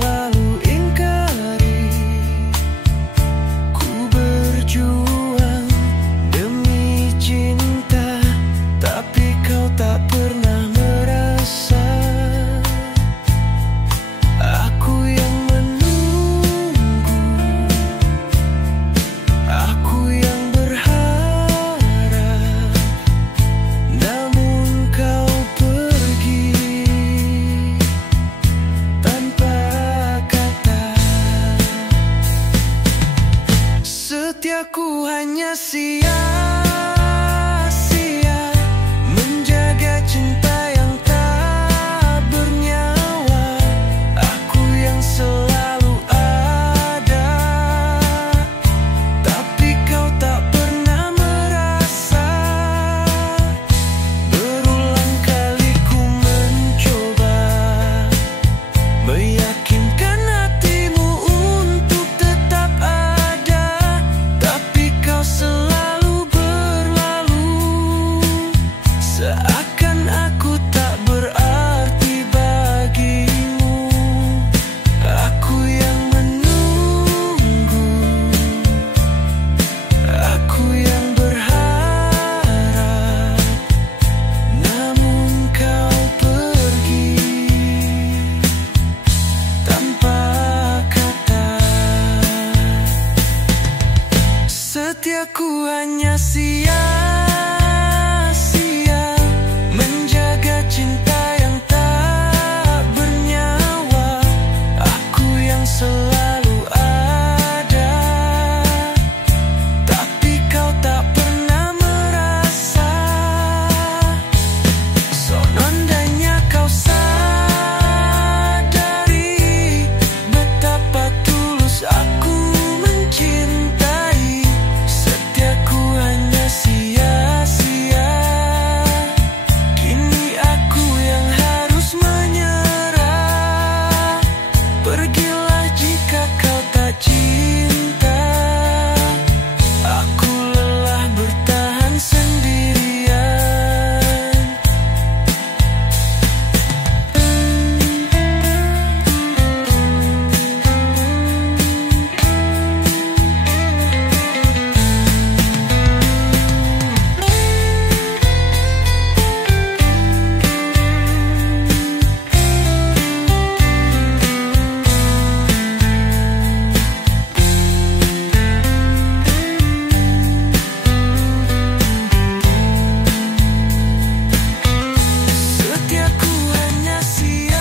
selalu ingkari. Ku berjuang demi cinta, tapi kau tak pernah merasa. Aku yang menunggu, aku yang berharap, namun kau pergi tanpa kata. Setiaku hanya sia-sia menjaga cinta yang tak bernyawa. Aku yang selalu ada, tapi kau tak pernah merasa. Berulang kali ku mencoba meyakinkan hatimu untuk tetap ada, tapi kau selalu berlalu, seakan aku tak berarti bagimu. Aku yang menunggu, aku yang berharap, namun kau pergi tanpa kata. Setiaku hanya sia-sia menjaga cinta yang tak bernyawa. Aku yang selalu ada, tapi kau tak pernah merasa. Seandainya kau sadari betapa tulus aku mencintai, setiaku hanya sia-sia. Kini aku yang harus menyerah. Pergilah jika kau tak cinta. Aku lelah bertahan sendirian. Setiaku hanya sia-sia.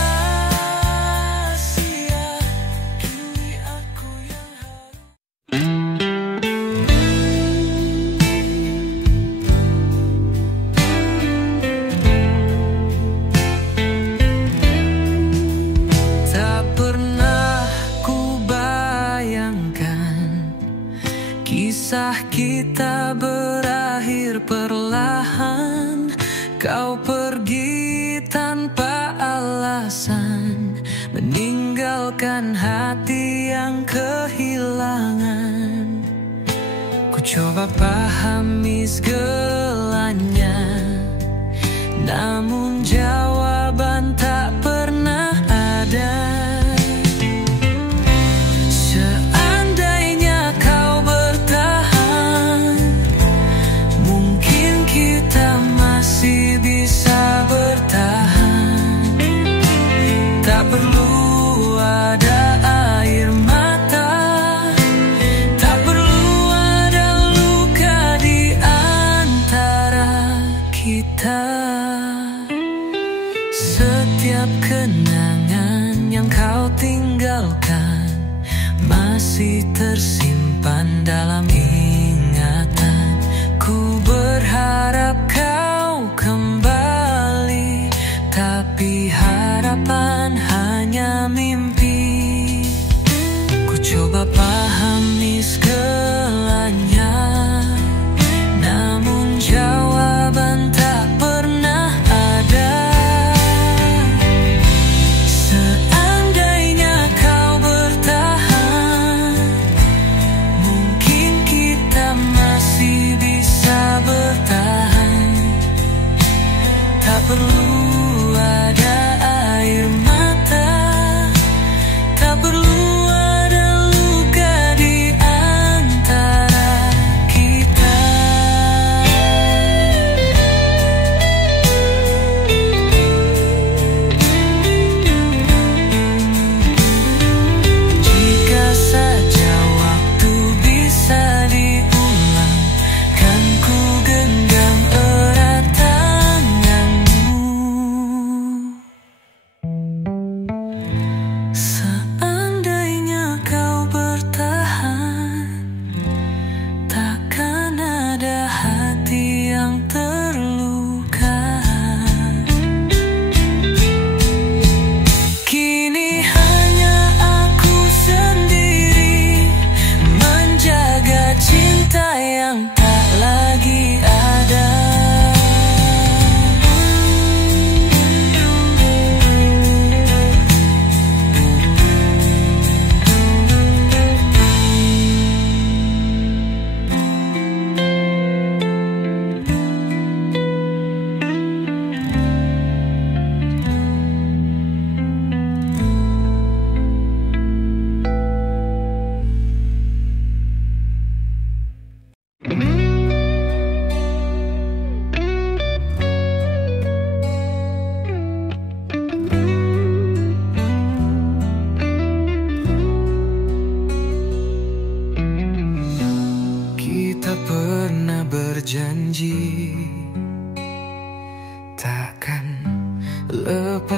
Kini aku yang harus. Tak pernah ku bayangkan kisah kita berakhir perlahan. Kau pergi tanpa alasan, meninggalkan hati yang kehilangan. Ku coba pahami segalanya, namun jawaban tak pernah ada. Seandainya kau bertahan, mungkin kita masih bisa bertahan. Tak perlu ada air mata, tak perlu ada luka di antara kita. Setiap kenangan yang kau tinggalkan masih tersimpan dalam ingatan. Ku berharap kau kembali, tapi harapan hanya mimpi. Ku coba pahami segalanya, namun jawaban tak pernah ada. Seandainya kau bertahan, mungkin kita masih bisa bertahan. Tak perlu ada air mata, tak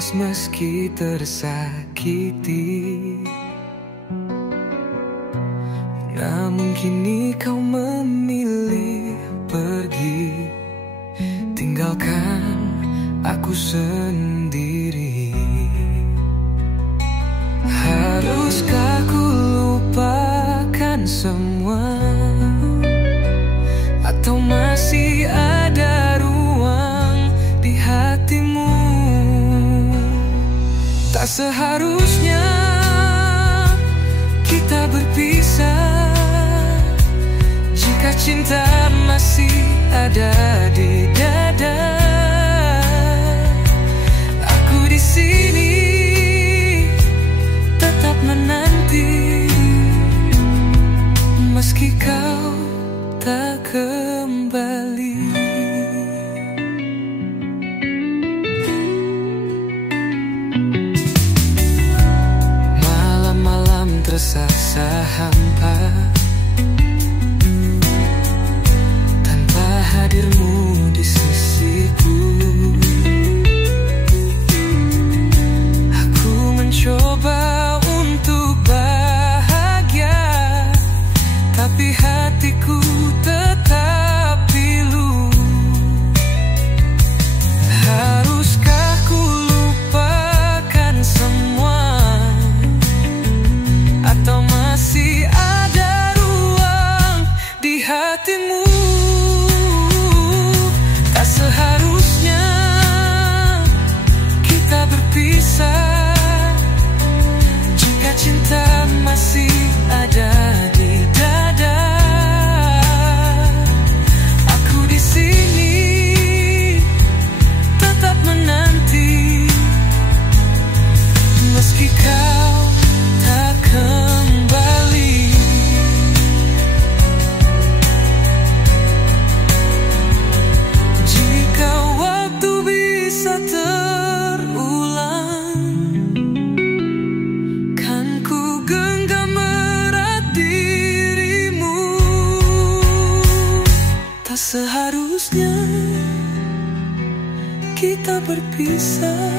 ikhlas meski tersakiti. Namun kini kau memilih pergi, tinggalkan aku sendiri. Haruskah ku lupakan semua, atau masih ada ruang di hatimu? Tak seharusnya kita berpisah jika cinta masih ada di dada. Aku di sini tetap menanti, meski kau tak kembali. Malam-malam tersasa hampa tanpa hadirmu di sisiku. Aku mencoba untuk bahagia, tapi hatiku tetap pilu. Haruskah ku lupakan semua, atau masih ada ruang di hatimu? Tak seharusnya kita berpisah jika cinta masih ada di dada. Aku di sini tetap menanti, meski kau tak kembali. Jika waktu bisa terulang, kan ku genggam erat dirimu. Tak seharusnya kita berpisah,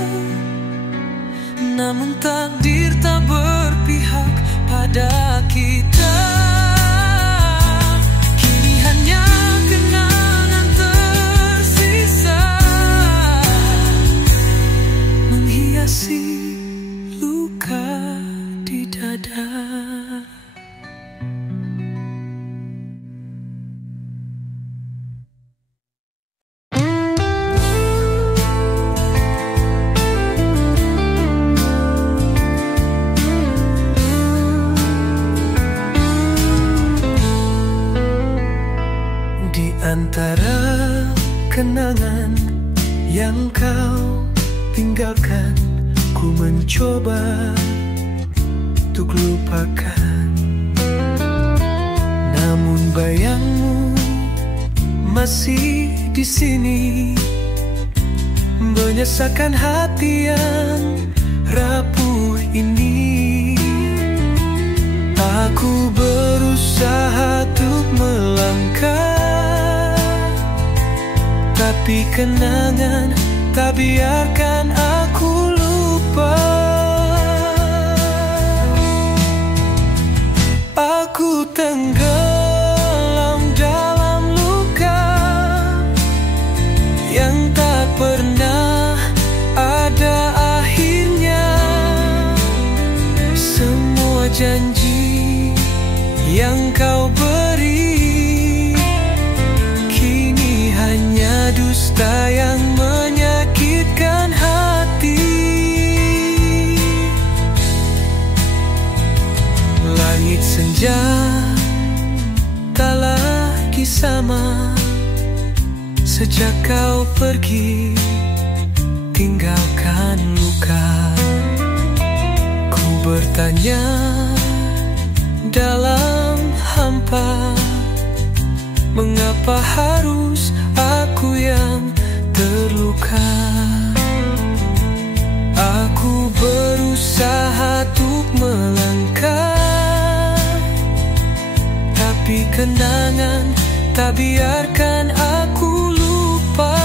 namun takdir tak berpihak pada kita. Kini hanya kenangan tersisa menghiasi luka di dada. Antara kenangan yang kau tinggalkan, ku mencoba untuk lupakan. Namun bayangmu masih di sini, menyesakan hati yang rapuh ini. Aku berusaha untuk melangkah, tapi kenangan tak biarkan aku lupa. Aku tenggelam dalam luka yang tak pernah ada akhirnya. Semua janji yang kau beri kini hanya dusta yang menyakitkan hati. Langit senja tak lagi sama sejak kau pergi tinggalkan luka. Ku bertanya dalam hampa, mengapa harus aku yang terluka? Aku berusaha untuk melangkah, tapi kenangan tak biarkan aku lupa.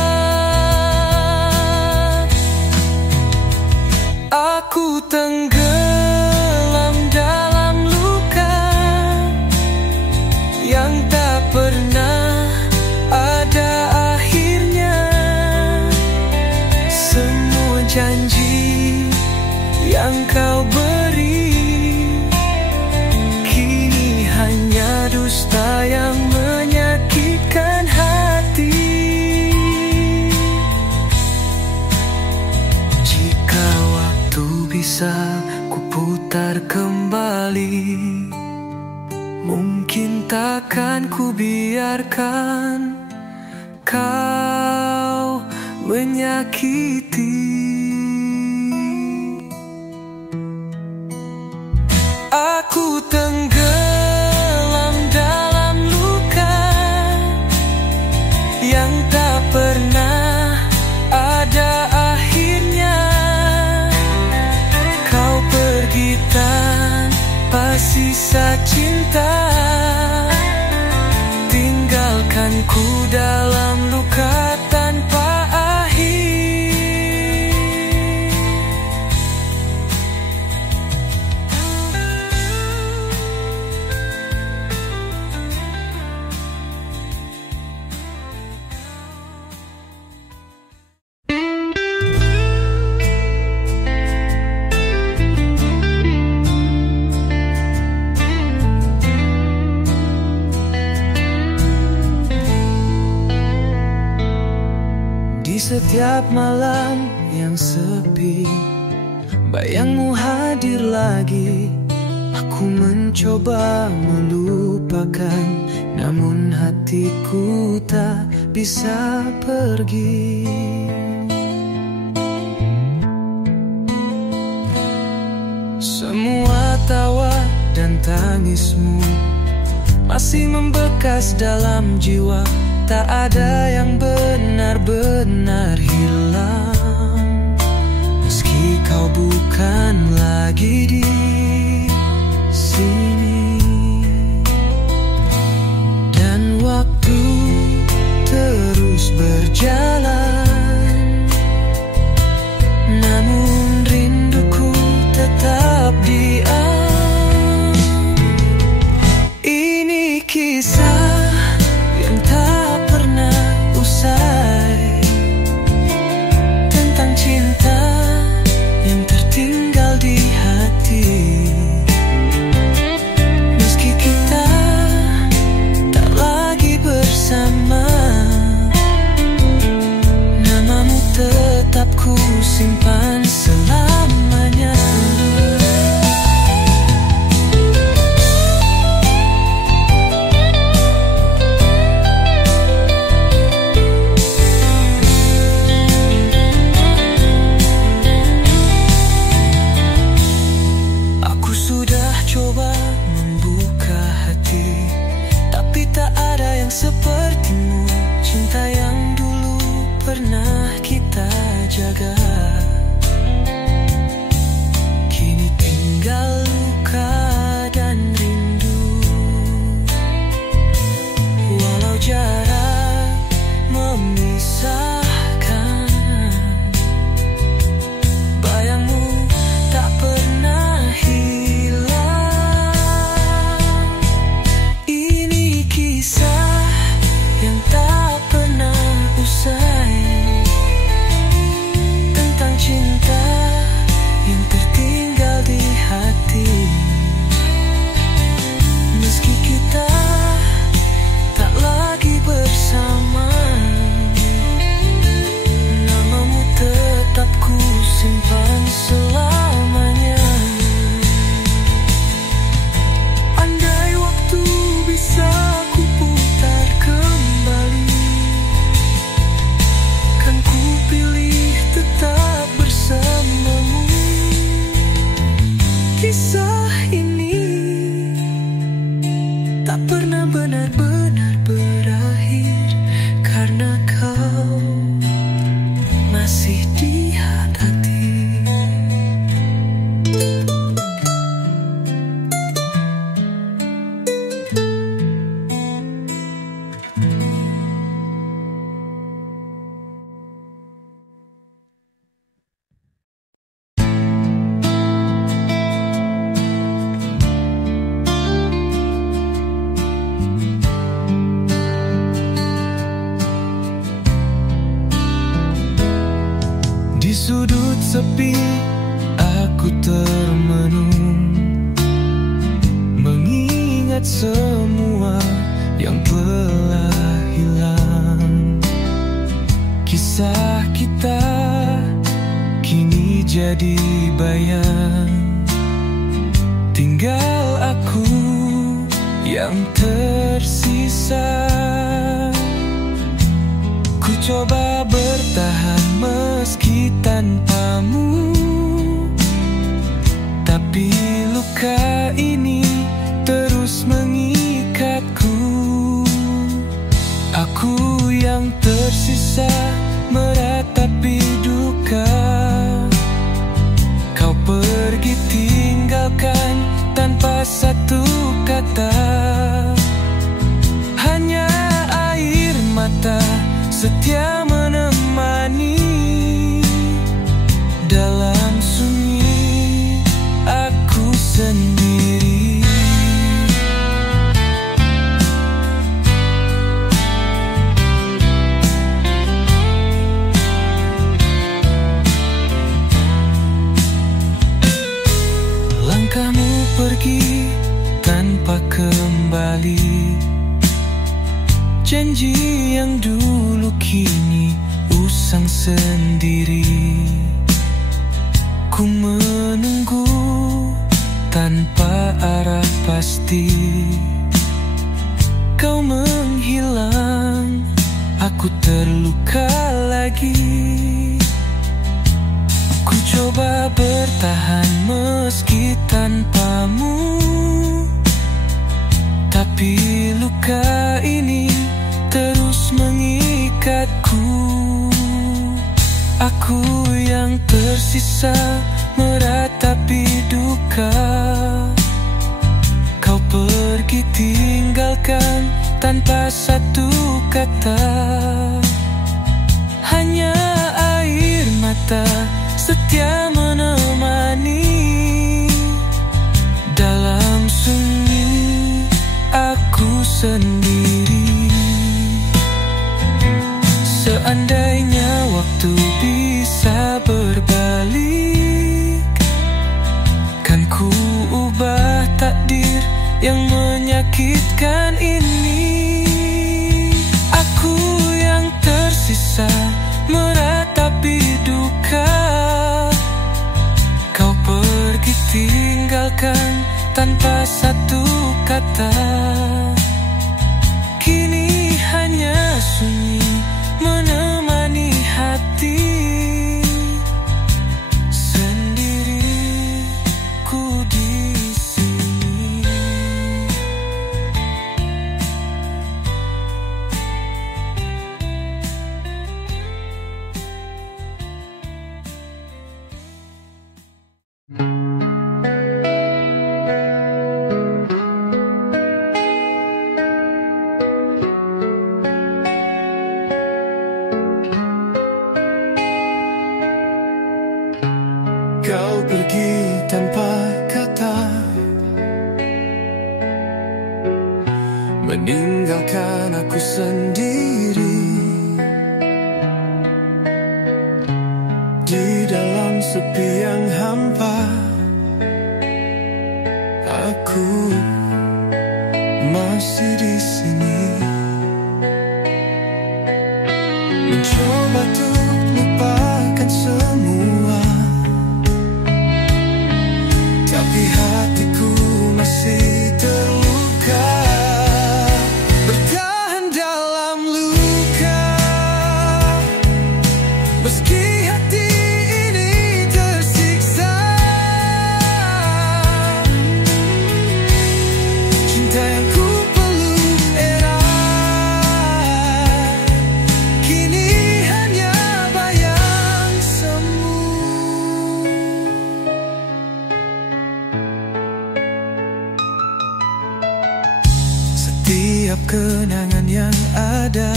kembali. Mungkin takkan ku biarkan kau menyakiti. Aku tenggelam dalam luka yang tak pernah ada akhirnya. Kau pergi tanpa sisa cinta, tinggalkan ku dalam luka tanpa akhir. Di setiap malam yang sepi, bayangmu hadir lagi. Aku mencoba melupakan, namun hatiku tak bisa pergi. Semua tawa dan tangismu masih membekas dalam jiwa. Tak ada yang benar-benar hilang, meski kau bukan lagi di sini. Dan waktu terus berjalan, namun rinduku tetap diam. Ini kisah yang tak pernah usai, tentang cinta yang tertinggal di hati. Meski kita tak lagi bersama, namamu tetap ku simpan selamanya. Coba membuka hati, tapi tak ada yang sepertimu. Cinta yang dulu pernah kita jaga, kini tinggal luka dan rindu. Walau jarak memisahkan, bayangmu tak pernah hilang. Kisah yang tak pernah usai, tentang cinta yang tertinggal di hati. Meski kita tak lagi bersama, namamu tetap ku simpan selamanya. Andai waktu bisa ku putar kembali, kan ku pilih tetap bersamamu. Kisah ini tak pernah benar-benar berakhir, karena kau masih di hati. Di sudut sepi aku termenung, mengingat semua yang telah hilang. Kisah kita kini jadi bayang, tinggal aku yang tersisa. Ku coba bertahan meski tanpamu, tapi luka ini terus mengikatku. Aku yang tersisa meratapi duka. Kau pergi tinggalkan tanpa satu kata. Hanya air mata setia menemani. Dalam sunyi aku sendiri. Langkahmu pergi tanpa kembali. Janji yang dulu kini usang sendiri. Ku menunggu tanpa arah pasti. Kau menghilang, aku terluka lagi. Ku coba bertahan meski tanpamu, tapi luka ini terus mengikatku. Aku yang tersisa meratapi duka. Kau pergi tinggalkan tanpa satu kata. Hanya air mata setia menemani. Dalam sunyi aku sendiri. Seandainya waktu bisa berbalik, kan ku ubah takdir yang menyakitkan ini. Aku yang tersisa meratapi duka. Kau pergi tinggalkan tanpa satu kata. Kini hanya sunyi menemani hati. Sendiri ku di sini. Kau pergi tanpa kata, meninggalkan aku sendiri. Di dalam sepi yang hampa, aku masih di sini. Mencoba untuk lupakan semua, tapi hatiku masih terluka. Bertahan dalam luka, meski hati ini tersiksa. Cinta yang ku peluk erat, kini hanya bayang semu. Setiap kenangan yang ada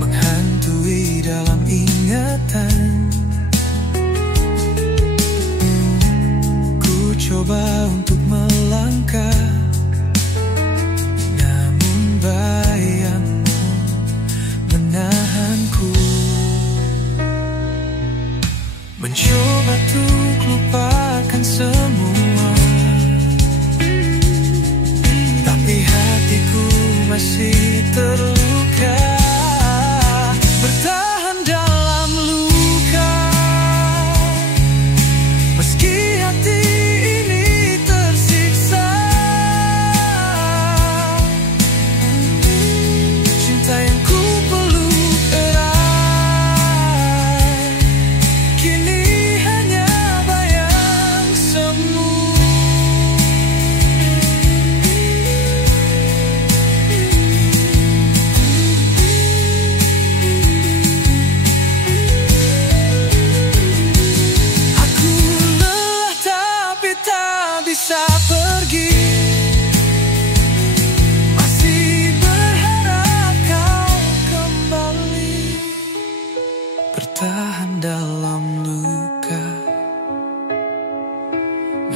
menghantui dalam ingatan. Ku coba untuk melangkah, namun bayangmu menahanku. Mencoba untuk lupakan semua, tapi hatiku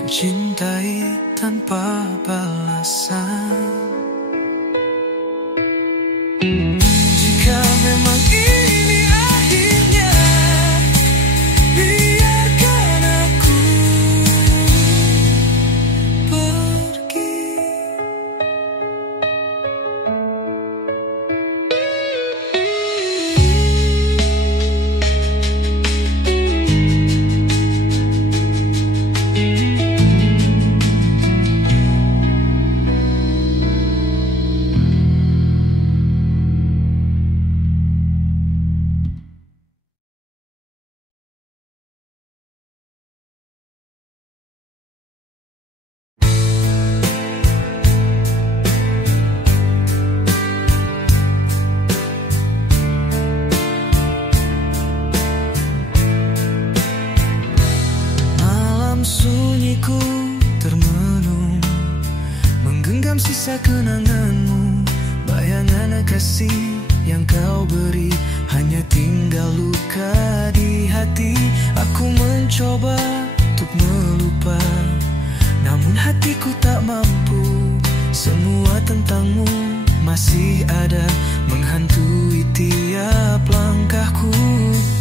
mencintai tanpa balasan. Jika memang ini akhirnya, biarkan aku pergi. Sunyiku termenung, menggenggam sisa kenanganmu. Bayangan kasih yang kau beri hanya tinggal luka di hati. Aku mencoba untuk melupa, namun hatiku tak mampu. Semua tentangmu masih ada, menghantui tiap langkahku.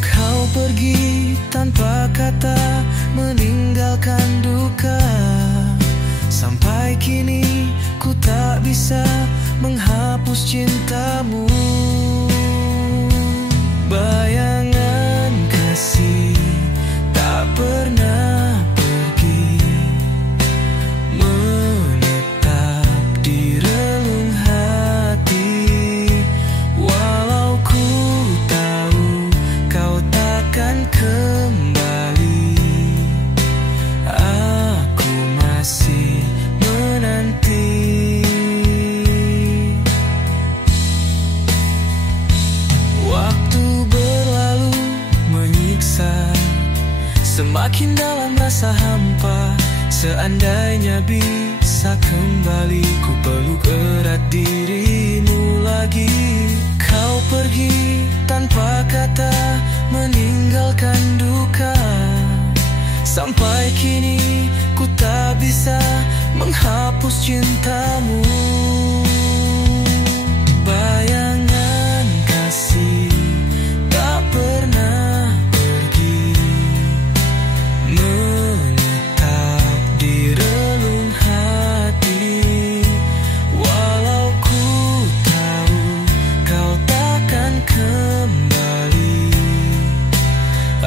Kau pergi tanpa kata, meninggalkan duka. Sampai kini ku tak bisa menghapus cintamu. Bayangan kasih tak pernah pergi, menetap di relung hati. Walau ku tahu kau takkan kembali, aku masih menanti. Waktu berlalu menyiksa, semakin dalam rasa hampa. Seandainya bisa kembali, ku peluk erat dirimu lagi. Kau pergi tanpa kata, meninggalkan duka. Sampai kini ku tak bisa menghapus cintamu. Bayangan kasih tak pernah pergi, menetap di relung hati. Walau ku tahu kau takkan kembali,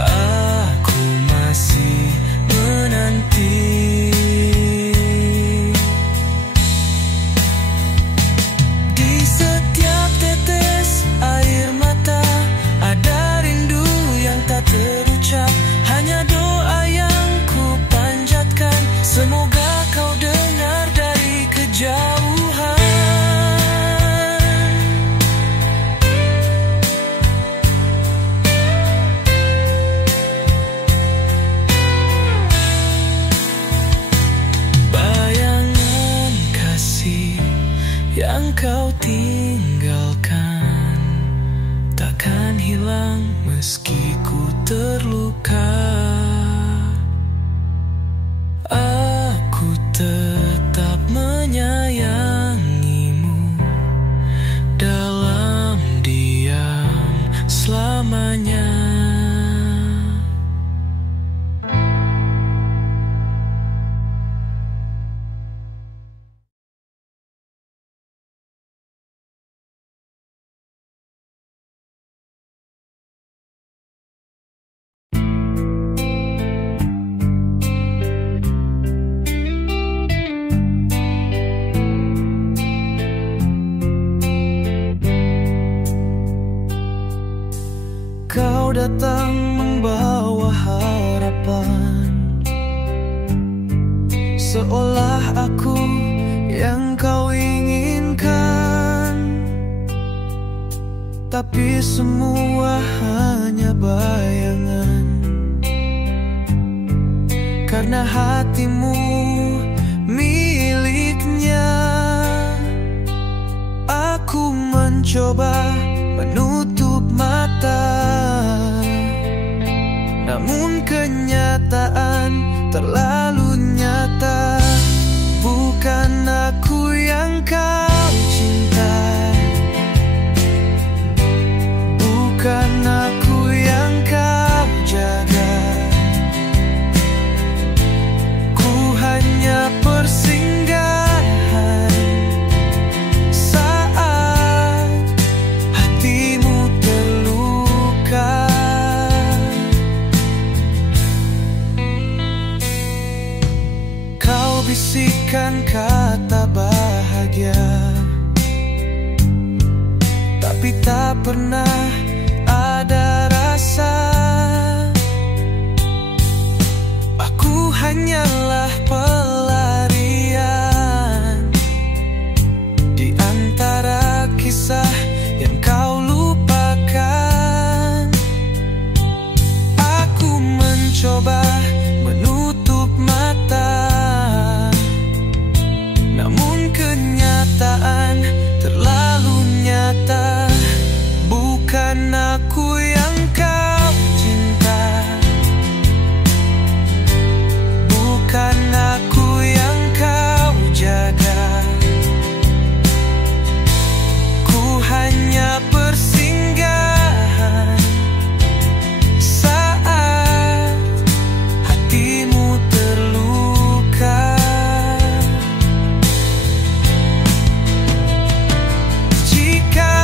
aku masih menanti. Di setiap tetes air mata ada rindu yang tak terucap. Hanya doa yang ku panjatkan, semoga kau dengar dari kejauhan. Bayangan kasih yang kau tinggalkan takkan hilang meski ku terluka. Aku tetap menyayangimu dalam diam selamanya. Kau datang membawa harapan, seolah aku yang kau inginkan. Tapi semua hanya bayangan, karena hatimu miliknya. Aku mencoba menutup mata, namun kenyataan terlalu nyata. bisikan kata bahagia, tapi tak pernah ada rasa. Aku hanyalah pelarian di antara kisah yang kau lupakan. Aku mencoba menutup mata, namun kenyataan terlalu nyata. Bukan aku yang kau cinta, bukan aku yang kau jaga. Ku hanya persinggahan saat hatimu terluka. Jika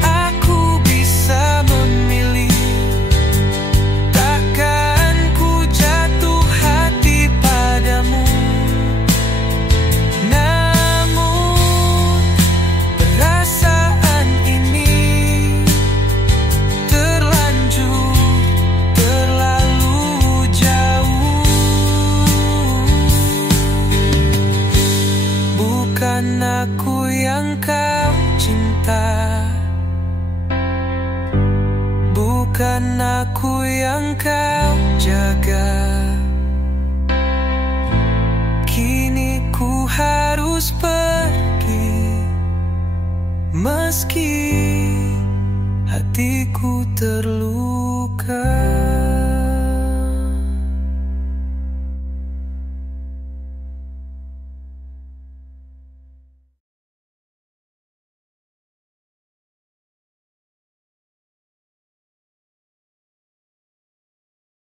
aku bisa memilih, takkan ku jatuh hati padamu. Namun perasaan ini terlanjur terlalu jauh. Bukan aku yang kau cinta, bukan aku yang kau jaga. Kini ku harus pergi, meski hatiku terluka.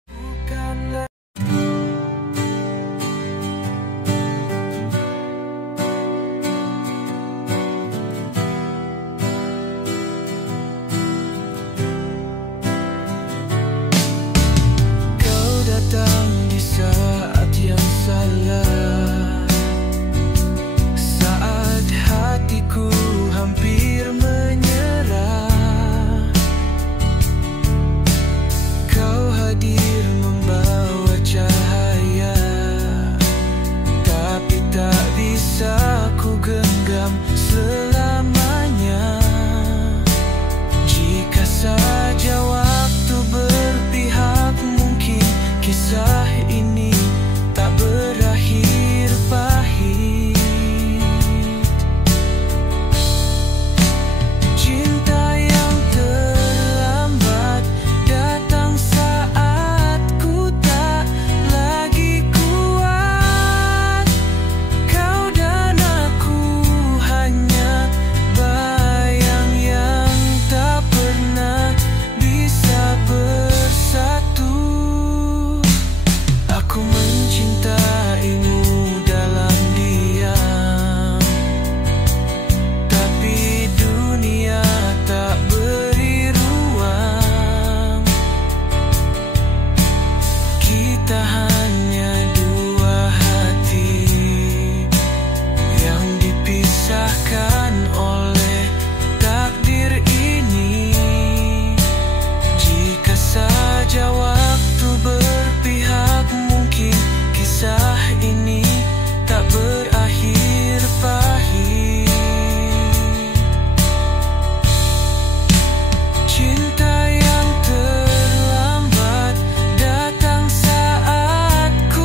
Bukanlah kau datang di saat yang salah, saat hatiku hampir menyerah. Kau hadir membawa cahaya, tapi tak bisa ku genggam selamanya. Jika saja waktu berpihak, mungkin kisah ini tak berakhir pahit. Cinta yang terlambat datang saat ku tak lagi kuat. Kau dan aku hanya bayang yang tak pernah bisa bersatu. Aku mencintaimu dalam diam, tapi dunia tak beri ruang. Kita hanya dua hati yang dipisahkan oleh takdir ini. Jika saja waktu berpihak, mungkin kisah ini tak berakhir pahit. Cinta yang terlambat datang saat ku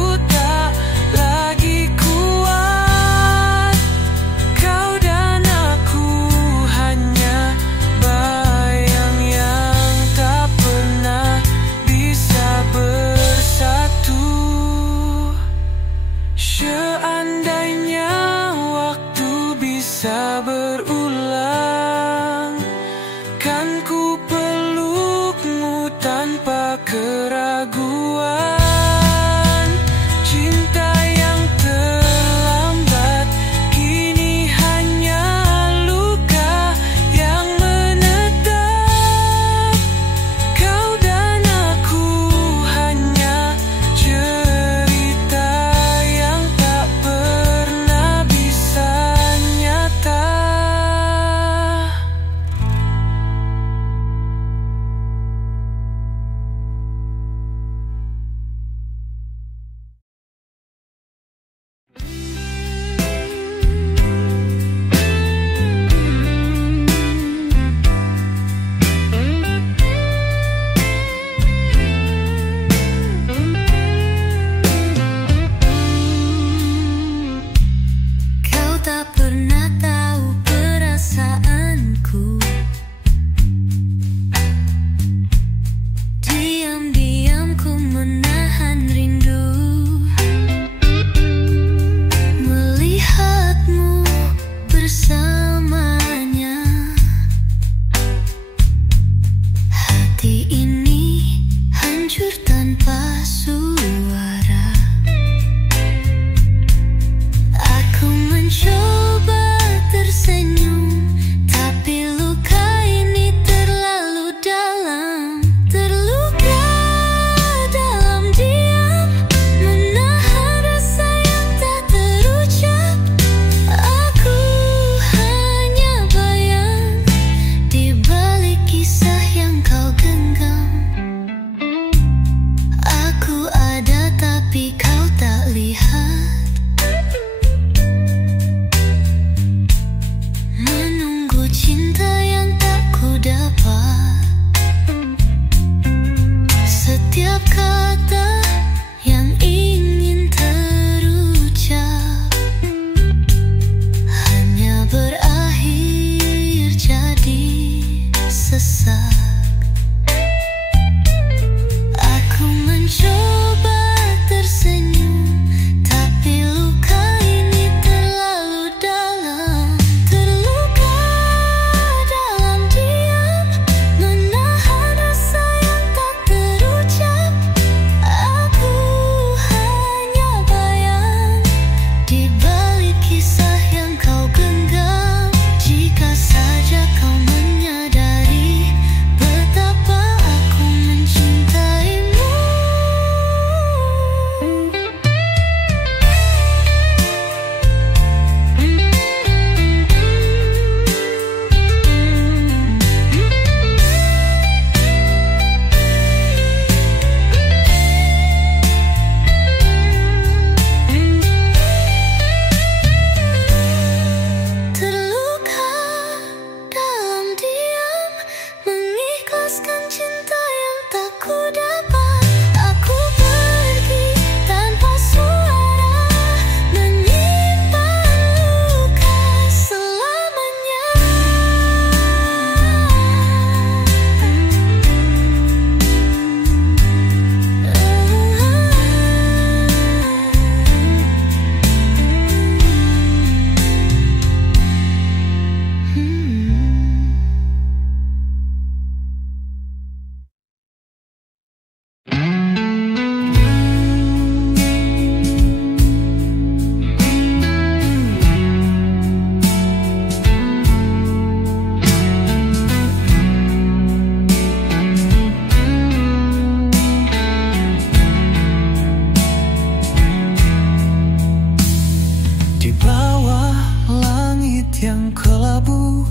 yang kelabu.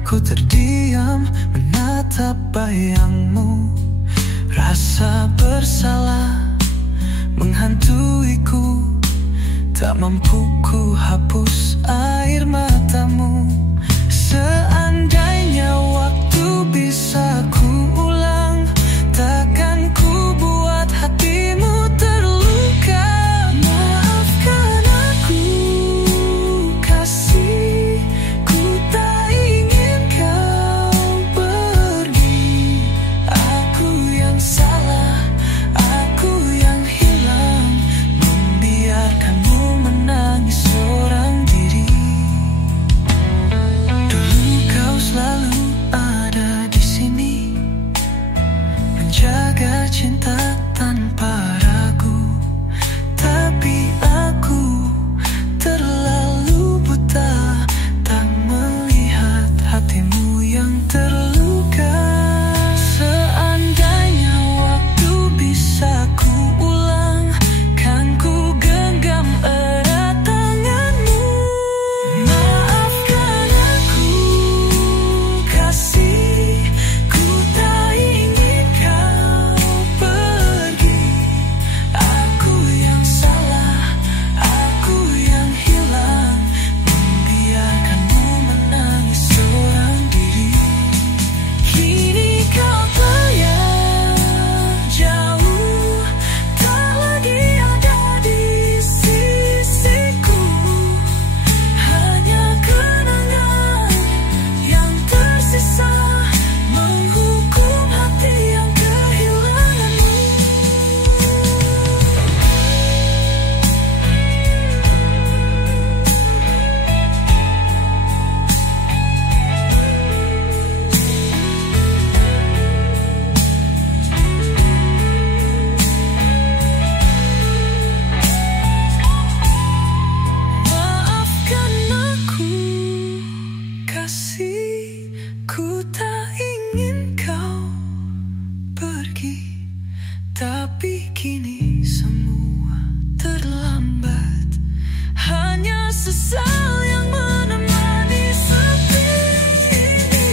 Ku terdiam menatap bayangmu. Rasa bersalah menghantuiku, tak mampu ku hapus air matamu. Seandainya waktu bisa ku ulang, takkan ku buat hatimu terluka. Maafkan aku, kasih, ku tak ingin kau pergi. Aku yang salah, aku yang hilang, membiarkanmu menangis seorang diri. Dulu kau selalu ada di sini, menjaga cinta tanpa ragu. Tapi aku terlalu buta, tak melihat hatimu yang terluka. Seandainya waktu bisa ku ulang, kan ku genggam erat tanganmu. Maafkan aku, kasih, ku tak ingin kau pergi. Aku yang salah, aku yang hilang, membiarkanmu menangis seorang diri. Kini kau telah jauh, tak lagi ada di sisiku. Hanya kenangan yang tersisa, menghukum hati yang kehilanganmu. Maafkan aku, kasih, ku tak ingin kau pergi. Tapi kini semua terlambat, hanya sesal yang menemani sepi ini.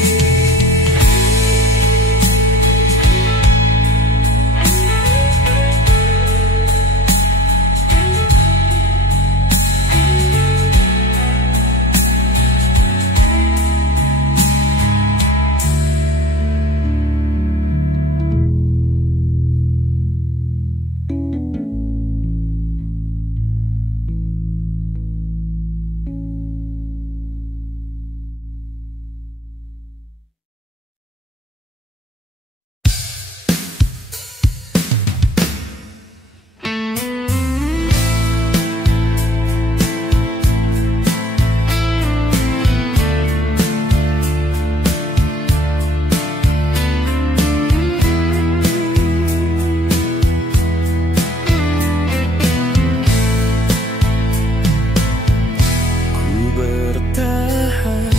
Ku bertahan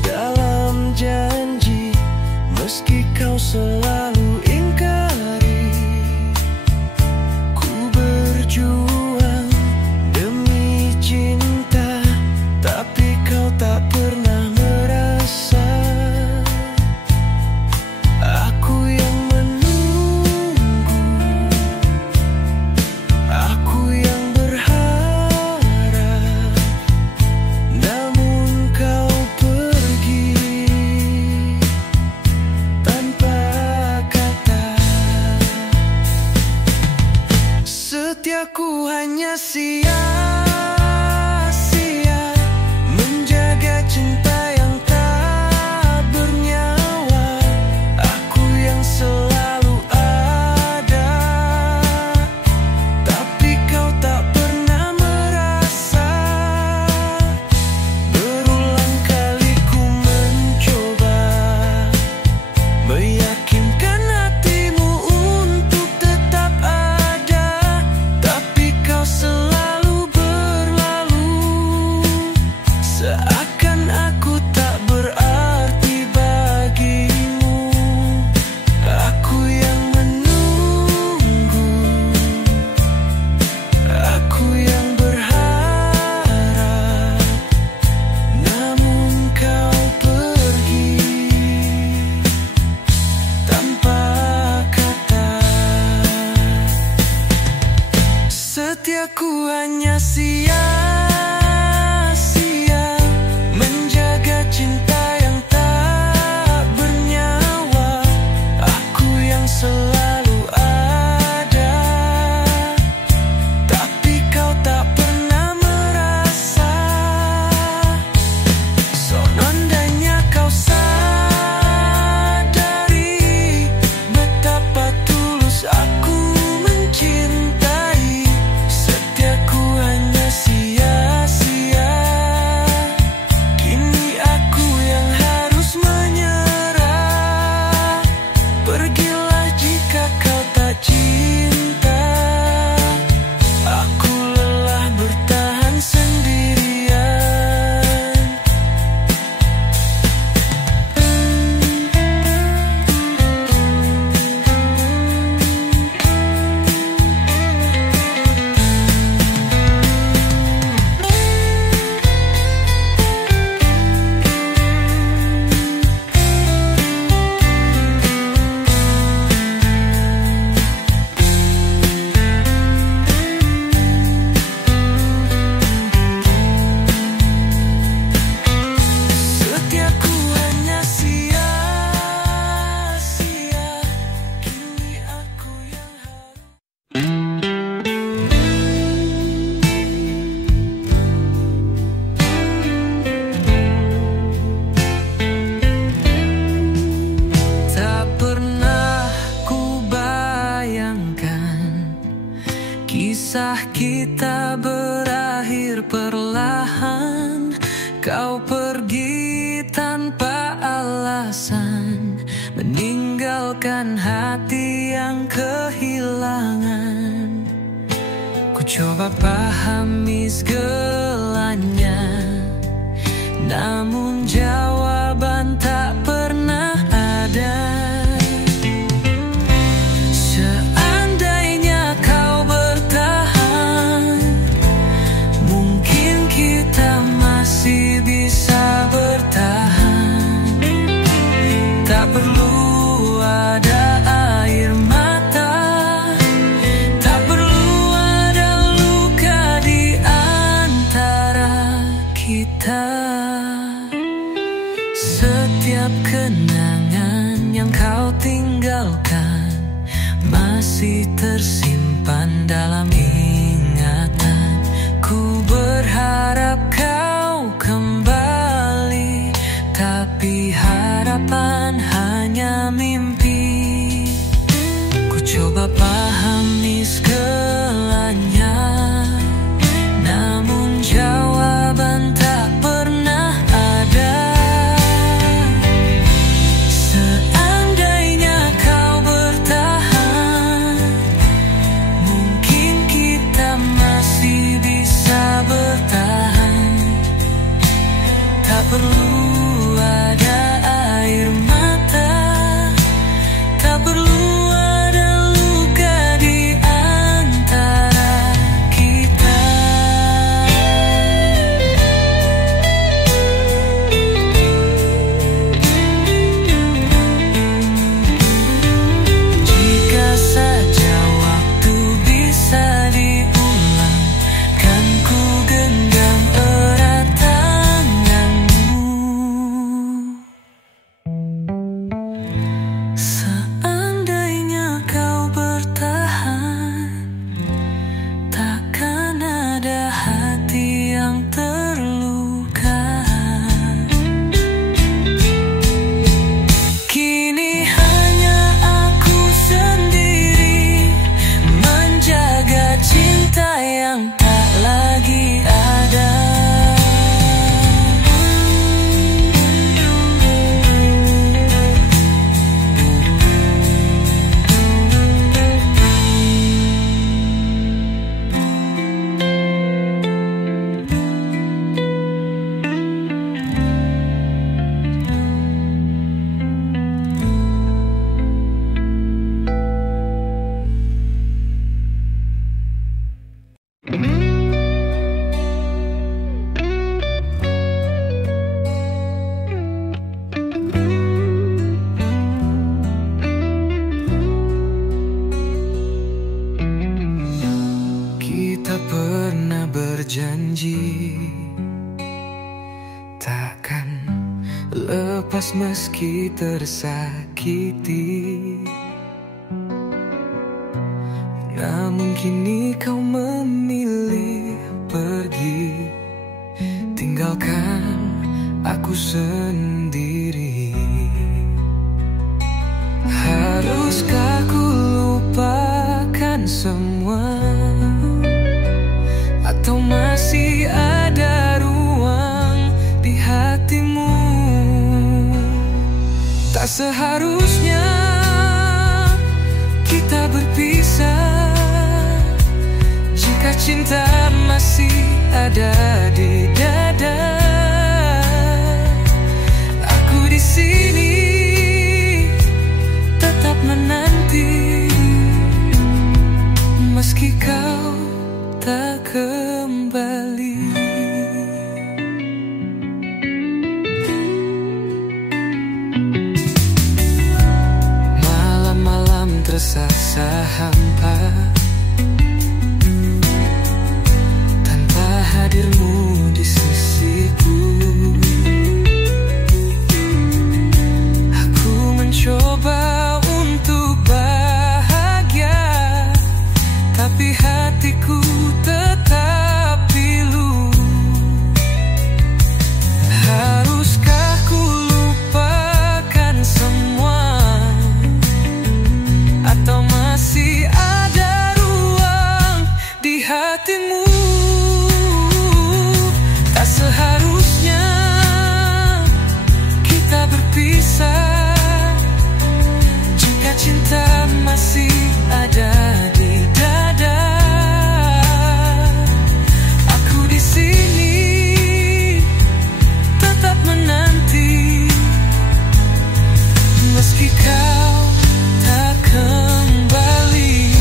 dalam janji, meski kau selalu ingkari. Ku berjuang demi cinta, tapi kau tak pernah merasa. Aku yang menunggu, aku yang berharap, namun kau pergi tanpa kata. Setiaku hanya sia-sia, menjaga cinta yang tak bernyawa. Aku yang selalu ada, tapi kau tak pernah merasa. Berulang kali ku mencoba meyakinkan hatimu untuk tetap ada, tapi kau selalu Setiaku hanya sia-sia menjaga cinta yang tak bernyawa. Aku yang selalu ada, tapi kau tak pernah merasa. Seandainya kau sadari betapa tulus aku mencintai, setiaku hanya sia-sia. Kini aku yang harus menyerah. Pergilah jika kau tak cinta. Aku lelah bertahan sendirian. Setiaku hanya sia-sia. Kini aku yang harus. Tak pernah ku bayangkan kisah kita berakhir perlahan. Kau pergi tanpa alasan, meninggalkan hati yang kehilangan. Ku coba pahami segalanya, namun jawaban tak pernah ada. Seandainya kau bertahan, mungkin kita masih bisa bertahan. Tak perlu ada air mata, tak perlu ada luka di antara kita. Setiap kenangan yang kau tinggalkan masih tersimpan dalam ingatan. Ku berharap kau kembali, tapi harapan hanya mimpi. Ku coba pahami segalanya, namun jawaban tak pernah ada. Seandainya kau bertahan, mungkin kita masih bisa bertahan. Tak perlu ada air mata, tak perlu ada luka di antara kita. Jika saja waktu bisa diulang, kan ku genggam erat tanganmu. Seandainya kau bertahan, takkan ada hati yang terluka. Kini hanya aku sendiri menjaga cinta yang tak lagi ada. Kita pernah berjanji takkan lepas meski tersakiti. Namun kini kau memilih pergi, tinggalkan aku sendiri. Haruskah ku lupakan semua, atau masih ada ruang di hatimu? Tak seharusnya kita berpisah jika cinta masih ada di dada. Aku di sini tetap menanti, meski kau tak kembali. Malam-malam tersasa hampa tanpa hadirmu di sisiku. Aku mencoba untuk bahagia, tapi hatiku tetap pilu. Haruskah ku lupakan semua, atau masih ada ruang di hatimu? Tak seharusnya kita berpisah jika cinta masih ada di dada. Aku di sini tetap menanti, meski kau tak kembali.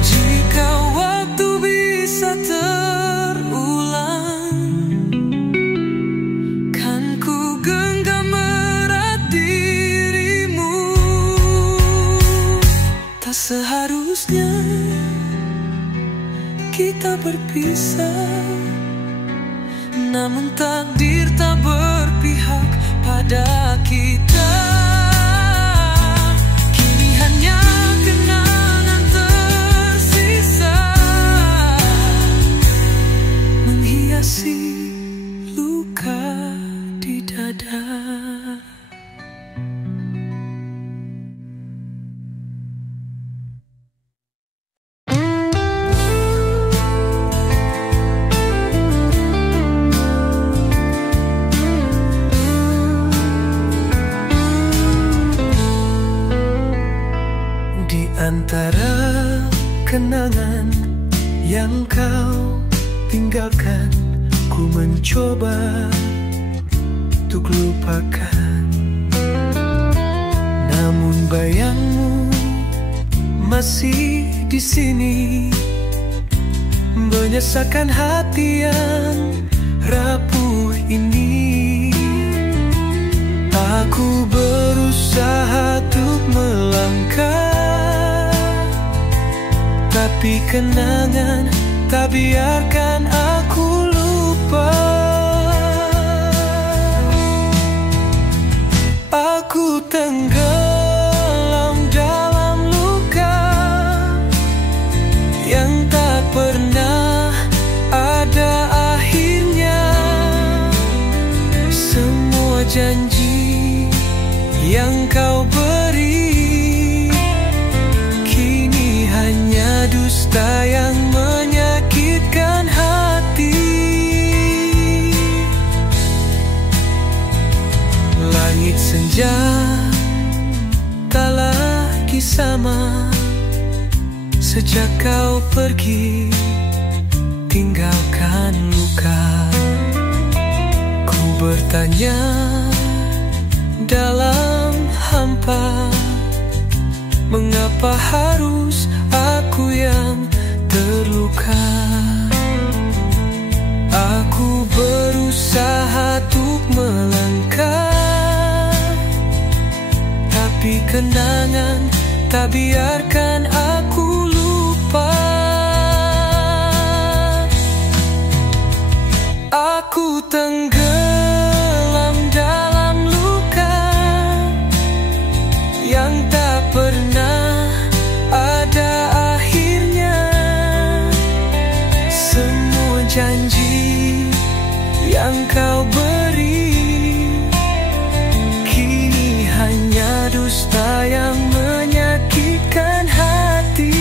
Jika waktu bisa terulang, kan ku genggam erat dirimu. Tak seharusnya kita berpisah, namun takdir tak berpihak pada kita. Kini hanya kenangan tersisa menghiasi luka di dada. Di antara kenangan yang kau tinggalkan, ku mencoba untuk lupakan. Namun bayangmu masih di sini, menyesakkan hati yang rapuh ini. Aku berusaha untuk melangkah, tapi kenangan tak biarkan aku lupa. Aku tenggelam dalam luka yang tak pernah ada akhirnya. Semua janji yang kau beri kini hanya dusta yang menyakitkan hati. Langit senja tak lagi sama sejak kau pergi tinggalkan luka. Ku bertanya dalam hampa, mengapa harus aku yang terluka? Aku berusaha untuk melangkah, Tapi kenangan tak biarkan aku lupa. Aku tenggelam dalam luka yang tak pernah ada akhirnya. Semua janji yang kau beri kini hanya dusta yang menyakitkan hati.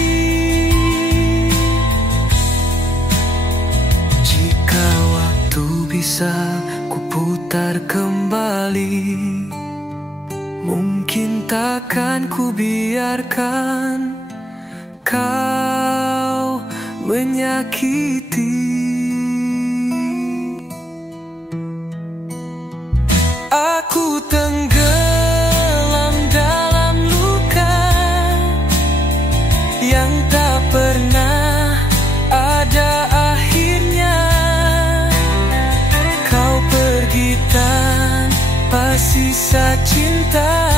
Jika waktu bisa kuputar kembali, mungkin takkan ku biarkan kau menyakiti. Aku tenggelam dalam luka yang tak pernah ada akhirnya. Kau pergi tanpa sisa cinta,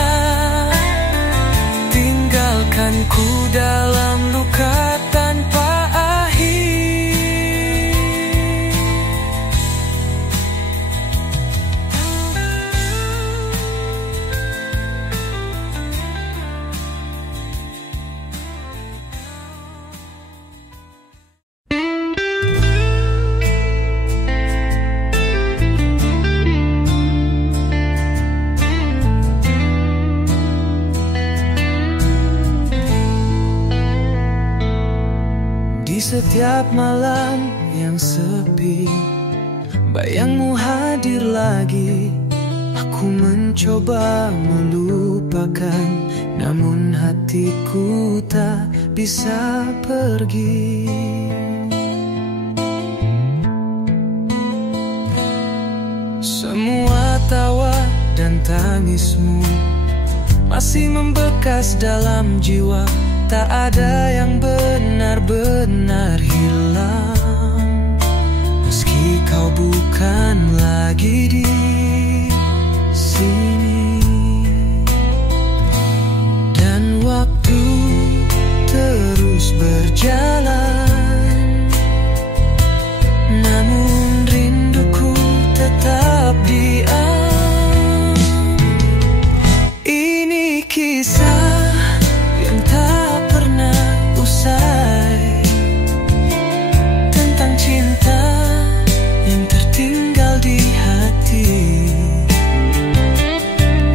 tinggalkanku dalam luka tanpa akhir. Setiap malam yang sepi, bayangmu hadir lagi. Aku mencoba melupakan, namun hatiku tak bisa pergi. Semua tawa dan tangismu masih membekas dalam jiwa. Tak ada yang benar-benar hilang, meski kau bukan lagi di sini. Dan waktu terus berjalan, namun rinduku tetap diam. Ini kisah yang tak pernah usai, tentang cinta yang tertinggal di hati.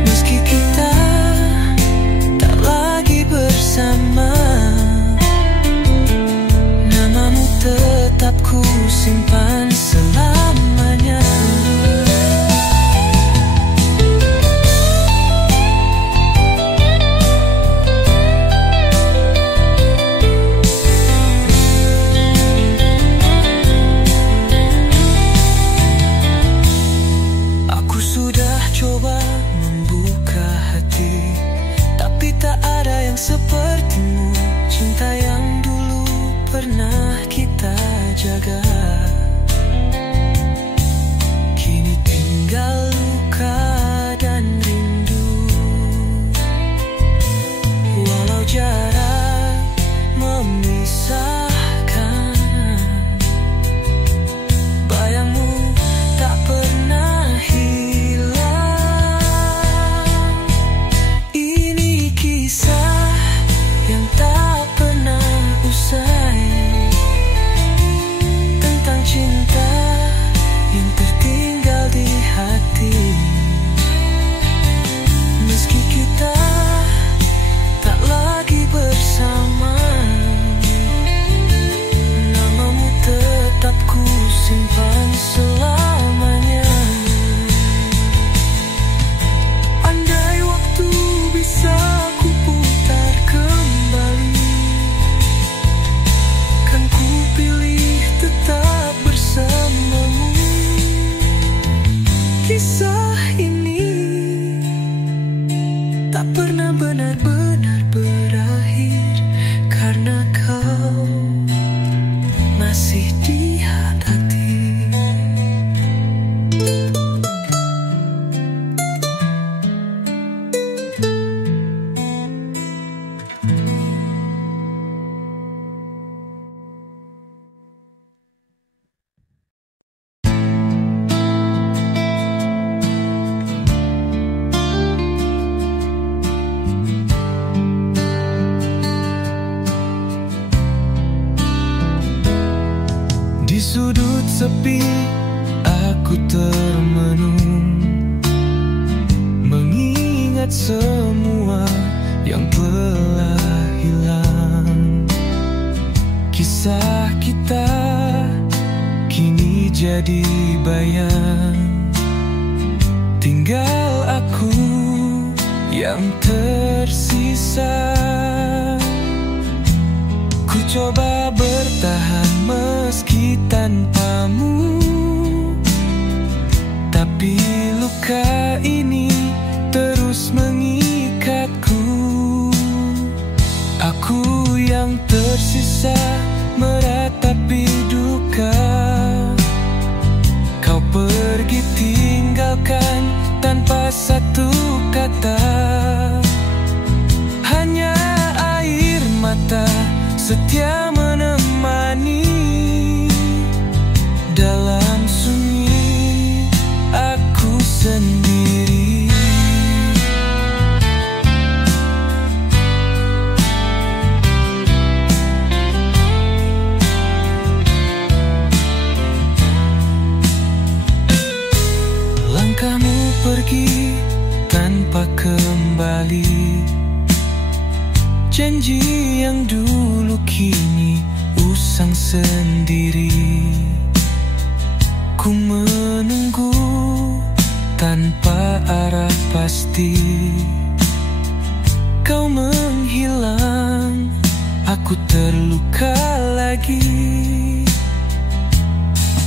Meski kita tak lagi bersama, namamu tetap ku simpan selamanya. Coba membuka hati, tapi tak ada yang sepertimu. Cinta yang dulu pernah kita jaga, kini tinggal luka dan rindu. Walau jarak memisahkan, bayangmu tak pernah hilang. Kisah yang tak pernah usai, tentang cinta yang tertinggal di hati. telah hilang. Kisah kita kini jadi bayang. Tinggal aku yang tersisa. Ku coba bertahan meski tanpamu, tapi luka ini terus mengikatku. Aku yang tersisa meratapi duka. Kau pergi tinggalkan tanpa satu kata. Hanya air mata setia menemani. Dalam sunyi aku sendiri. Langkahmu pergi tanpa kembali. Janji yang dulu kini usang sendiri. Ku menunggu tanpa arah pasti. Kau menghilang, aku terluka lagi.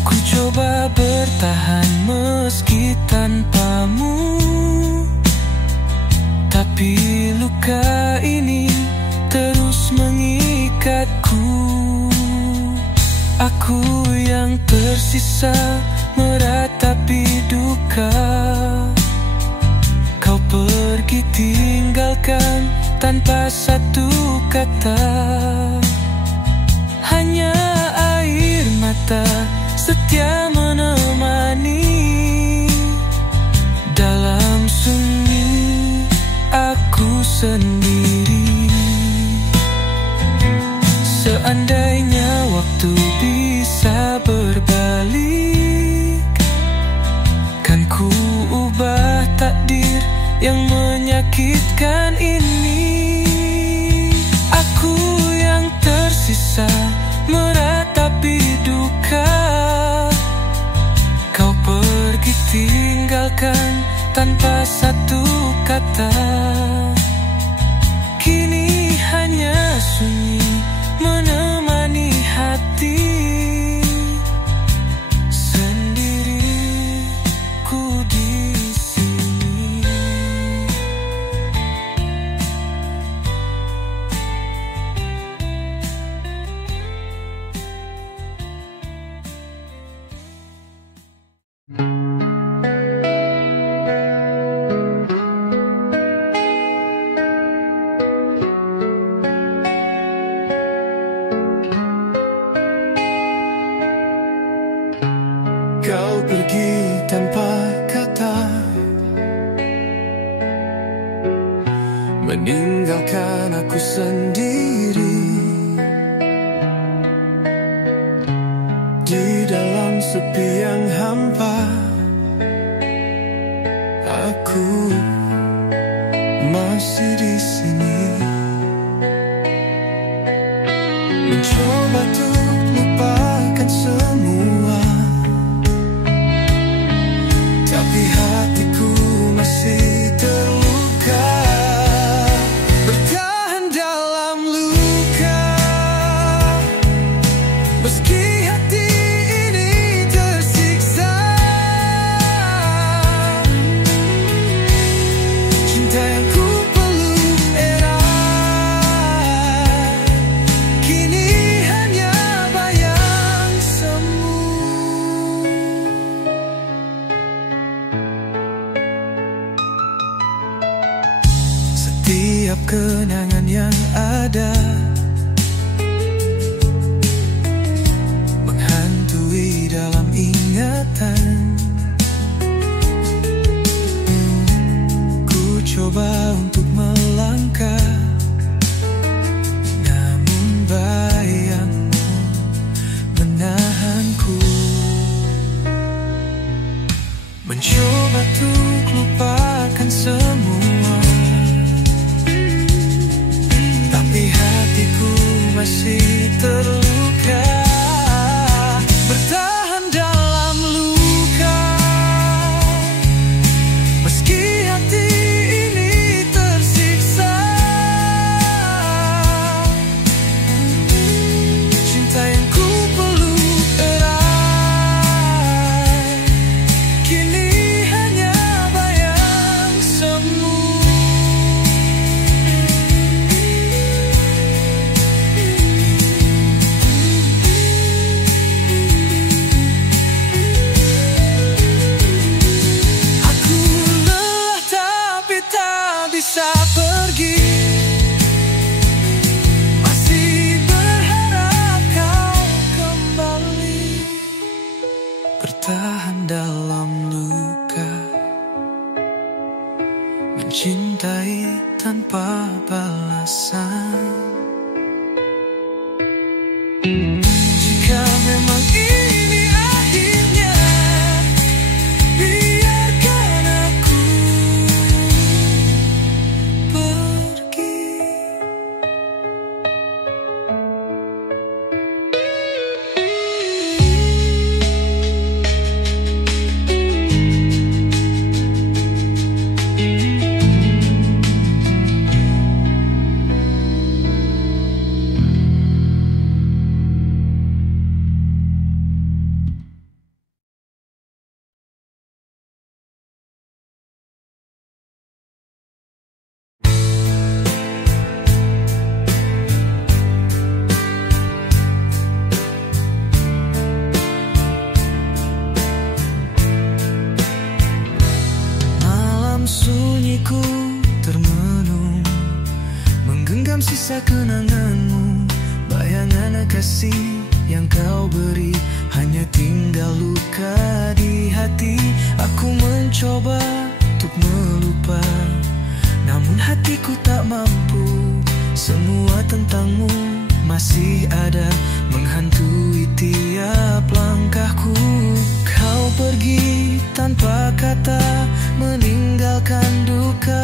Ku coba bertahan meski tanpamu, tapi luka ini terus mengikatku. Aku yang tersisa meratapi duka. Kau pergi tinggalkan tanpa satu kata. Hanya air mata setia menemani. Dalam sunyi aku sendiri. Seandainya waktu bisa berbalik, kan ku ubah takdir yang menyakitkan ini. Aku yang tersisa meratapi duka. Kau pergi tinggalkan tanpa satu kata. Kini hanya sunyi menemani hati. Sendiri ku di sini. Kau pergi tanpa kata, meninggalkan aku sendiri. Di dalam sepi yang hampa, aku masih di sini. Mencoba untuk lupakan semua, tapi hatiku masih terluka. Bertahan dalam luka, meski hati ini tersiksa. masih terluka, bertahan dalam luka. Meski hati ini tersiksa, cinta yang ku peluk erat kini hanya bayang semu. Bisa pergi, masih berharap kau kembali, bertahan dalam luka, mencintai tanpa balasan. Jika memang ini akhirnya, biarkan aku pergi. Sunyiku termenung, menggenggam sisa kenanganmu. Bayangan kasih yang kau beri hanya tinggal luka di hati. Aku mencoba untuk melupa, namun hatiku tak mampu. Semua tentangmu masih ada, menghantui tiap langkahku. Kau pergi tanpa kata, meninggalkan duka.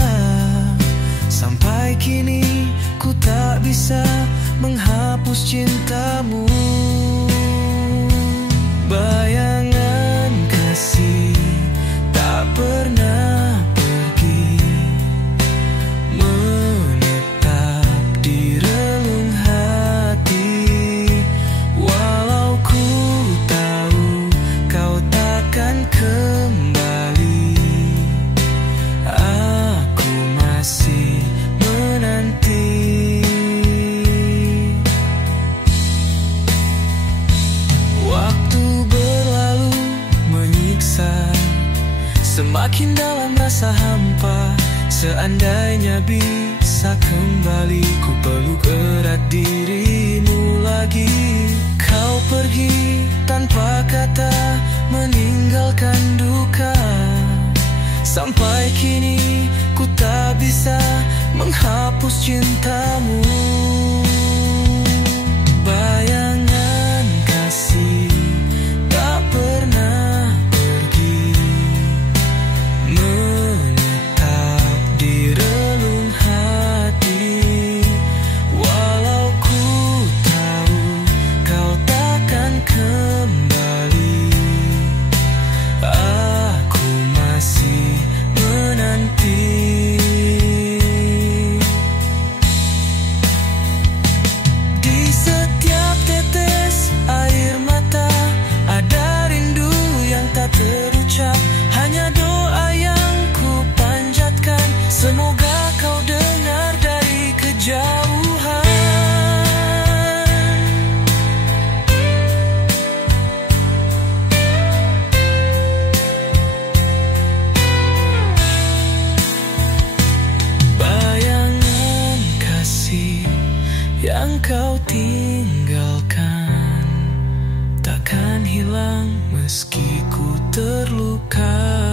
Sampai kini ku tak bisa menghapus cintamu. Bayangan kasih tak pernah pergi, menetap di relung hati. Walau ku tahu kau takkan kembali, aku masih menanti. Waktu berlalu menyiksa, semakin dalam rasa hampa. Seandainya bisa kembali, ku peluk erat dirimu lagi. Kau pergi tanpa kata, meninggalkan duka. Sampai kini ku tak bisa menghapus cintamu. Bayangan kasih tak pernah pergi, menetap di relung hati. Walau ku tahu kau takkan kembali, aku masih menanti. Di setiap tetes air mata ada rindu yang tak terucap. Hanya doa yang ku panjatkan, semoga kau dengar dari kejauhan. Bayangan kasih yang kau tinggalkan takkan hilang meski ku terluka.